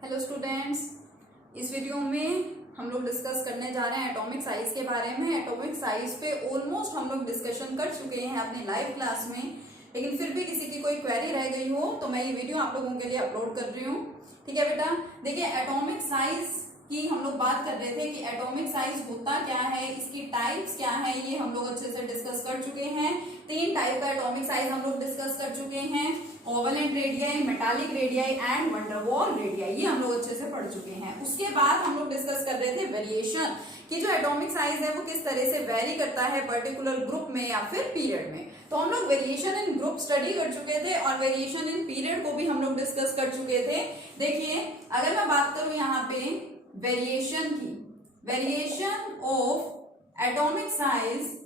Hello students, इस video में हम लोग डिस्कस करने जा रहे हैं एटॉमिक साइज के बारे में। एटॉमिक साइज पे ऑलमोस्ट हम लोग डिस्कशन कर चुके हैं अपने लाइव क्लास में, लेकिन फिर भी किसी की कोई क्वेरी रह गई हो तो मैं ये वीडियो आप लोगों के लिए अपलोड कर रही हूँ। ठीक है बेटा, देखिए एटॉमिक साइज की हम लोग बात कर रहे थे कि एटॉमिक साइज होता क्या है, इसकी टाइप्स क्या है, ये हम लोग अच्छे से डिस्कस कर चुके हैं। 3 टाइप का एटॉमिक साइज हम लोग डिस्कस कर चुके हैं, covalent radii, metallic radii and van der Waals radii, ये हम लोग अच्छे से पढ़ चुके हैं। उसके बाद हम लोग डिस्कस कर रहे थे वेरिएशन कि जो एटॉमिक साइज है वो किस तरह से वेरी करता है पर्टिकुलर ग्रुप में या फिर पीरियड में। तो हम लोग वेरिएशन इन ग्रुप स्टडी कर चुके थे और वेरिएशन इन पीरियड को भी हम लोग डिस्कस कर चुके थे। देखिए अगर मैं बात करूं यहाँ पे वेरिएशन की, variation of atomic size,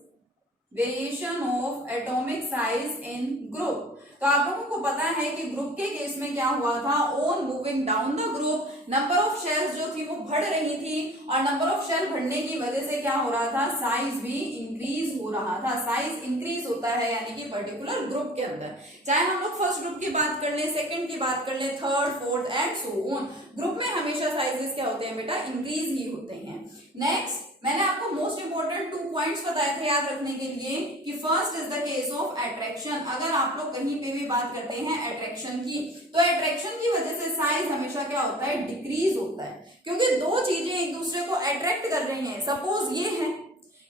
variation of atomic size in group, तो आप लोगों को पता है कि ग्रुप के केस में क्या हुआ था, on moving down the group number of shells जो थी वो बढ़ रही थी और नंबर ऑफ शेल बढ़ने की वजह से क्या हो रहा था, साइज भी इंक्रीज हो रहा था। साइज इंक्रीज होता है यानी कि पर्टिकुलर ग्रुप के अंदर, चाहे हम लोग फर्स्ट ग्रुप की बात कर ले, सेकंड की बात कर ले, third, fourth and so on, group में हमेशा साइजेस क्या होते हैं बेटा, इंक्रीज ही होते हैं। नेक्स्ट मैंने आपको मोस्ट इंपोर्टेंट 2 पॉइंट्स बताए थे याद रखने के लिए कि first is the case of attraction. अगर आप लोग कहीं पे भी बात करते हैं अट्रैक्शन की, तो अट्रैक्शन की वजह से साइज हमेशा क्या होता है, डिक्रीज होता है, क्योंकि 2 चीजें एक दूसरे को अट्रैक्ट कर रही हैं। सपोज ये है,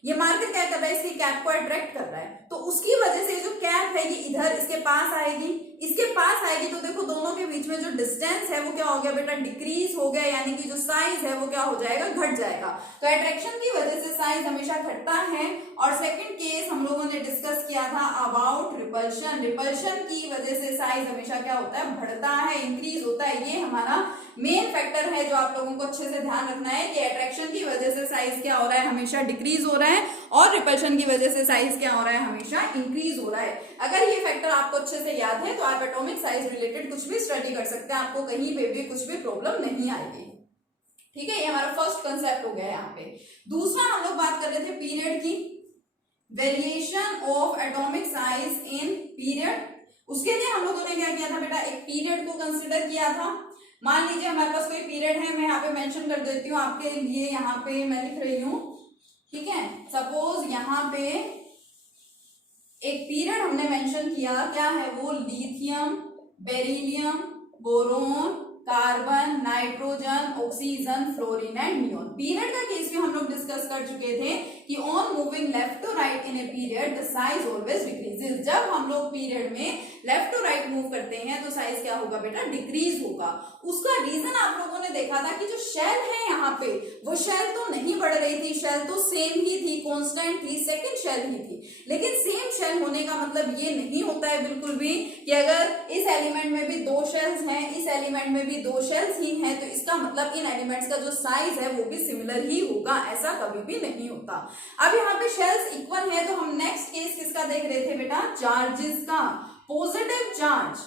ये मार्कर क्या कर रहा है, इसकी कैप को अट्रैक्ट कर रहा है, तो उसकी वजह से जो कैप है ये इधर इसके पास आएगी, इसके पास आएगी, तो देखो दोनों के बीच में जो डिस्टेंस है वो क्या हो गया बेटा, डिक्रीज हो गया, यानी कि जो साइज है वो क्या हो जाएगा, घट जाएगा। तो अट्रैक्शन की वजह से साइज हमेशा घटता है। और सेकंड केस हम लोगों ने डिस्कस किया था अबाउट रिपल्शन, रिपल्शन की वजह से साइज हमेशा क्या होता है, बढ़ता है, इंक्रीज होता है। ये हमारा मेन फैक्टर है जो आप लोगों को अच्छे से ध्यान रखना है कि अट्रैक्शन की वजह से साइज क्या हो रहा है, हमेशा डिक्रीज हो रहा है, और रिपल्शन की वजह से साइज क्या हो रहा है, हमेशा इंक्रीज हो रहा है। अगर ये फैक्टर आपको अच्छे से याद है तो आप एटॉमिक साइज रिलेटेड कुछ भी स्टडी कर सकते हैं, आपको कहीं पे भी कुछ भी प्रॉब्लम नहीं आएगी। ठीक है, ये हमारा फर्स्ट कंसेप्ट हो गया यहाँ पे। दूसरा हम लोग बात कर रहे थे पीरियड की, variation of atomic size in period. उसके लिए हम लोगों ने क्या किया था बेटा, एक पीरियड को कंसिडर किया था। मान लीजिए हमारे पास कोई पीरियड है, मैं यहाँ पे मेंशन कर देती हूँ आपके लिए, यहाँ पे मैं लिख रही हूँ। ठीक है, सपोज यहाँ पे एक पीरियड हमने मेंशन किया, क्या है वो, lithium, beryllium, boron, carbon, nitrogen, oxygen, fluorine and neon. Period का केस भी हम लोग डिस्कस कर चुके थे कि on moving left to right in a period the size always decreases. जब हम लोग पीरियड में लेफ्ट टू राइट मूव करते हैं तो साइज क्या होगा बेटा, डिक्रीज होगा। उसका रीजन आप लोगों ने देखा था कि जो शेल है यहाँ पे, वो शेल तो नहीं बढ़ रही थी, शेल तो सेम ही थी, कांस्टेंट थी, सेकंड शेल ही थी। लेकिन सेम शेल होने का मतलब ये नहीं होता है बिल्कुल भी कि अगर इस एलिमेंट में भी 2 शेल्स हैं, इस एलिमेंट में भी 2 शेल्स ही हैं, तो इसका मतलब इन एलिमेंट्स का जो साइज है वो भी सिमिलर ही होगा, ऐसा कभी भी नहीं होता। अब यहाँ पे शेल्स इक्वल है, तो हम नेक्स्ट केस किसका देख रहे थे बेटा, चार्जेस का। पॉजिटिव चार्ज,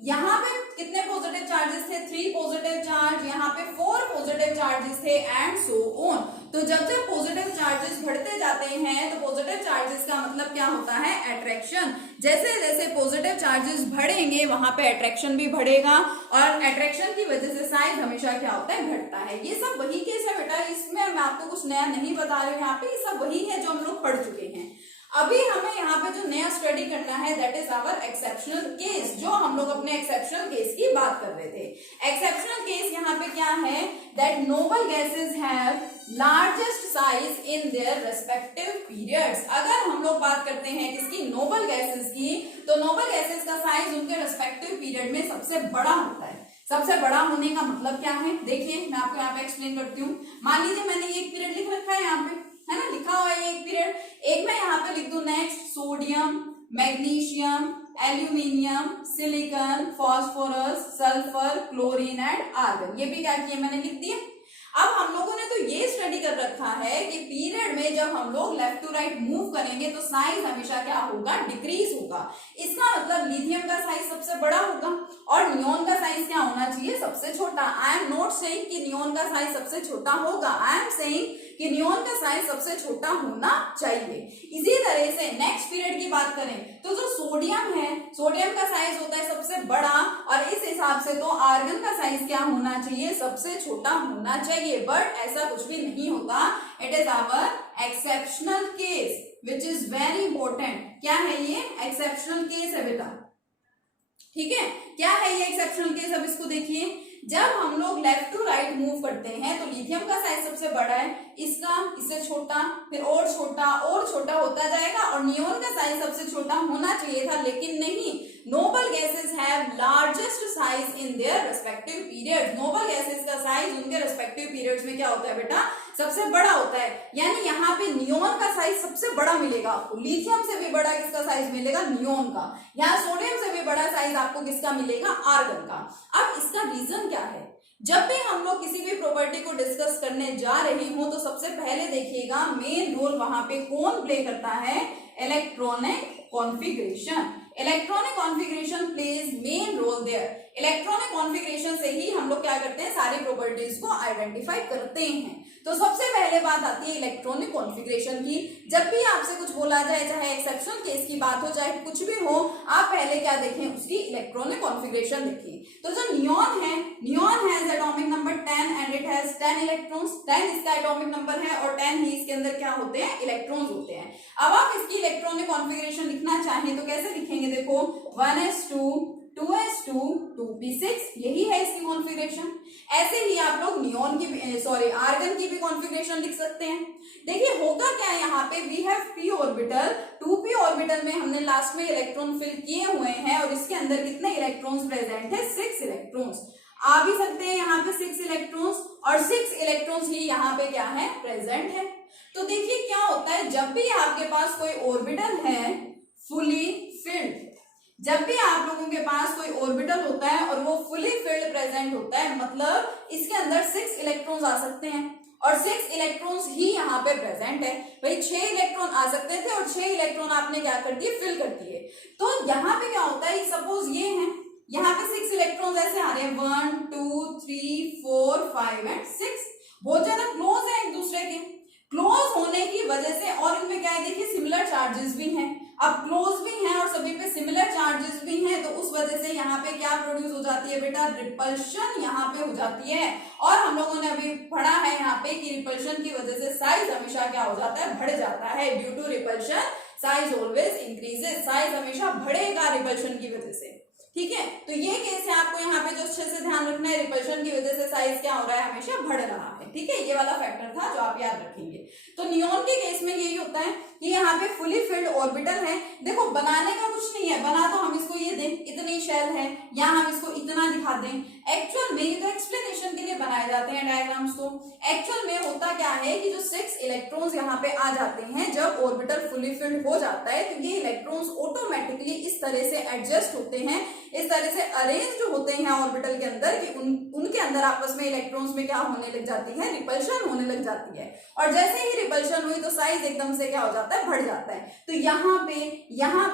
यहाँ पे कितने पॉजिटिव चार्जेस थे, 3 पॉजिटिव चार्ज, यहाँ पे 4 पॉजिटिव चार्जेस थे एंड सो ऑन। तो जब जब पॉजिटिव चार्जेस बढ़ते जाते हैं तो पॉजिटिव चार्जेस का मतलब क्या होता है, अट्रैक्शन। जैसे जैसे पॉजिटिव चार्जेस बढ़ेंगे वहां पे अट्रैक्शन भी बढ़ेगा और अट्रैक्शन की वजह से साइज हमेशा क्या होता है, घटता है। ये सब वही केस है बेटा, इसमें मैं आपको कुछ नया नहीं बता रही हूँ, यहाँ पे ये सब वही है जो हम लोग पढ़ चुके हैं। अभी हमें यहाँ पे जो नया स्टडी करना है that is our exceptional case, जो हम लोग अपने एक्सेप्शनल केस की बात कर रहे थे। एक्सेप्शनल केस यहाँ पे क्या है, that Nobel gases have largest size in their respective periods. अगर हम लोग बात करते हैं किसकी, नोबल गैसेस की, तो नोबल गैसेस का साइज उनके रेस्पेक्टिव पीरियड में सबसे बड़ा होता है। सबसे बड़ा होने का मतलब क्या है, देखिए मैं आपको यहाँ पे एक्सप्लेन करती हूँ। मान लीजिए मैंने ये एक पीरियड लिख रखा है, यहाँ पे है ना, लिखा हुआ है एक पीरियड, एक मैं यहाँ पे लिख दूं next sodium, magnesium, aluminium, silicon, phosphorus, sulphur, chlorine and argon. ये भी क्या किया मैंने, लिख दिया। अब हम लोगों ने तो ये स्टडी कर रखा है कि पीरियड में जब हम लोग लेफ्ट टू राइट मूव करेंगे तो साइज हमेशा क्या होगा, डिक्रीज होगा। इसका मतलब लिथियम का साइज सबसे बड़ा होगा और नियोन का साइज क्या होना चाहिए, सबसे छोटा। आई एम नॉट सेइंग कि नियोन का साइज सबसे छोटा होगा, आई एम सेइंग कि नियोन का साइज सबसे छोटा होना चाहिए। इसी तरह से नेक्स्ट पीरियड की बात करें तो जो सोडियम है, सोडियम का साइज होता है सबसे बड़ा और इस हिसाब से से तो आर्गन का साइज क्या होना चाहिए, सबसे छोटा होना चाहिए, बट ऐसा कुछ भी नहीं होता। It is our exceptional case which is very important. क्या है ये? एक्सेप्शनल केस है बेटा, ठीक है। क्या है ये एक्सेप्शनल केस? अब इसको देखिए, जब हम लोग लेफ्ट टू राइट मूव करते हैं तो लिथियम का साइज सबसे बड़ा है, इसका इससे छोटा, फिर और छोटा होता जाएगा, और नियोन का साइज सबसे छोटा होना चाहिए था, लेकिन नहीं। Nobel gases have largest size in their respective periods. Noble gases का साइज उनके रेस्पेक्टिव पीरियड्स में क्या होता है बेटा? सबसे बड़ा होता है। यानी यहाँ पे नियोन का साइज सबसे बड़ा मिलेगा आपको, लिथियम से भी बड़ा किसका साइज मिलेगा? नियोन का। यहाँ सोडियम से भी बड़ा साइज आपको किसका मिलेगा? आर्गन का। अब इसका रीजन क्या है? जब भी हम लोग किसी भी प्रॉपर्टी को डिस्कस करने जा रहे हो तो सबसे पहले देखिएगा मेन रोल वहां पे कौन प्ले करता है? Electronic configuration. Electronic configuration plays main role there. Electronic configuration से ही हम लोग क्या करते हैं? सारी प्रॉपर्टीज को आइडेंटिफाई करते हैं। तो सबसे पहले बात आती है इलेक्ट्रॉनिक कॉन्फ़िगरेशन की। जब भी आपसे कुछ बोला जाए, चाहे एक्सेप्शनल केस की बात हो, चाहे कुछ भी हो, आप पहले क्या देखें? उसकी इलेक्ट्रॉनिक कॉन्फ़िगरेशन देखिए। तो जो नियॉन है, neon has atomic number 10 and it has 10 electrons. 10 इसका एटॉमिक नंबर है और 10 ही इसके अंदर क्या होते हैं? इलेक्ट्रॉन्स होते हैं। अब आप इसकी इलेक्ट्रॉनिक कॉन्फ़िगरेशन लिखना चाहें तो कैसे लिखेंगे? देखो 1s2 2s2 2p6, यही है इसकी कॉन्फ़िगरेशन। ऐसे ही आप लोग नियॉन की आर्गन की भी कॉन्फ़िगरेशन लिख सकते हैं। देखिए होगा क्या है यहाँ पे? We have p orbital, 2p orbital में हमने लास्ट में इलेक्ट्रॉन फिल किए हुए हैं और इसके अंदर कितने इलेक्ट्रॉन्स प्रेजेंट है? 6 इलेक्ट्रॉन्स। आ भी सकते हैं यहाँ पे 6 इलेक्ट्रॉन्स, और 6 इलेक्ट्रॉन्स ही यहाँ पे क्या है? प्रेजेंट है। तो देखिए क्या होता है, जब भी आपके पास कोई ऑर्बिटल है फुली फिल्ड, जब भी आप लोगों के पास कोई ऑर्बिटल होता है और वो फुली फिल्ड प्रेजेंट होता है, मतलब इसके अंदर 6 इलेक्ट्रॉन्स आ सकते हैं, और 6 इलेक्ट्रॉन्स ही यहाँ पे प्रेजेंट है। भाई 6 इलेक्ट्रॉन आ सकते थे और 6 इलेक्ट्रॉन आपने क्या कर दिए? फिल कर दिए। तो यहाँ पे क्या होता है? सपोज ये है, यहाँ पे 6 इलेक्ट्रॉन्स ऐसे आ रहे हैं, 1 2 3 4 5 एंड 6। बहुत ज्यादा क्लोज है एक दूसरे के। क्लोज होने की वजह से, और इनमें क्या है? देखिए सिमिलर चार्जेस भी हैं। अब क्लोज भी हैं और सभी पे सिमिलर चार्जेस भी हैं, तो उस वजह से यहाँ पे क्या प्रोड्यूस हो जाती है बेटा? रिपल्शन यहाँ पे हो जाती है। और हम लोगों ने अभी पढ़ा है यहाँ पे कि रिपल्शन की वजह से साइज हमेशा क्या हो जाता है? बढ़ जाता है। Due to repulsion size always increases. Size हमेशा बढ़ेगा रिपल्शन की वजह से, ठीक है। तो ये केस है, आपको यहाँ पे जो अच्छे से ध्यान रखना है, रिपल्शन की वजह से साइज क्या हो रहा है? हमेशा बढ़ रहा है, ठीक है। ये वाला फैक्टर था जो आप याद रखेंगे। तो नियॉन के केस में यही होता है कि यहाँ पे फुली फिल्ड ऑर्बिटल है। देखो बनाने का कुछ नहीं है, बना तो हम इसको ये दें, इतनी शेल है, या हम इसको इतना दिखा दें। एक्चुअल में ये तो एक्सप्लेनेशन के लिए बनाए जाते हैं डायग्राम्स। तो एक्चुअल में होता क्या है कि जो 6 इलेक्ट्रॉन्स यहाँ पे आ जाते हैं जब ऑर्बिटल फुली फिल्ड हो जाता है, तो ये इलेक्ट्रॉन्स ऑटोमेटिकली इस तरह से एडजस्ट होते हैं, इस तरह से अरेंज होते हैं ऑर्बिटल के अंदर कि उनके अंदर आपस में इलेक्ट्रॉन्स में क्या होने लग जाती है? रिपल्शन होने लग जाती है। और जैसे ही रिपल्शन हुई तो साइज एकदम से क्या हो जाता है? बढ़ जाता है। तो यहाँ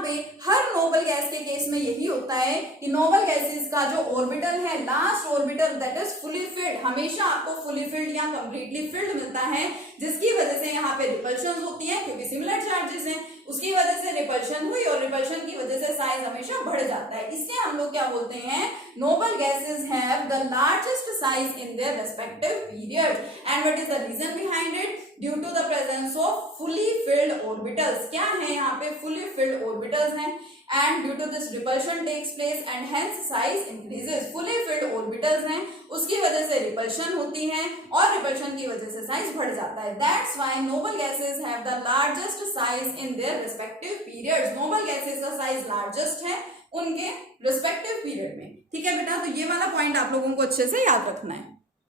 पे हर नोबल गैस के केस में यही होता है कि नोबल गैसेस का जो ऑर्बिटल है, last orbital that is fully filled, हमेशा आपको फुली फिल्ड या कंप्लीटली फिल्ड मिलता है, जिसकी वजह से यहाँ पे रिपल्शन होती है क्योंकि सिमिलर चार्जेस हैं। उसकी वजह से रिपल्शन हुई और रिपल्शन की वजह से साइज हमेशा बढ़ जाता है। इसलिए हम लोग क्या बोलते हैं? Noble gases have the largest size in their respective period. And what is the reason behind it? Due to the presence of fully filled orbitals. क्या है यहाँ पे? फुली फिल्ड ऑर्बिटल्स हैं, and due to this repulsion takes place and hence size increases। fully filled orbitals हैं, उसकी वजह से repulsion होती है और repulsion की वजह से size बढ़ जाता है। That's why noble gases have the largest size in their respective periods। noble gases का size largest है उनके respective period में, ठीक है बेटा। तो ये वाला पॉइंट आप लोगों को अच्छे से याद रखना है।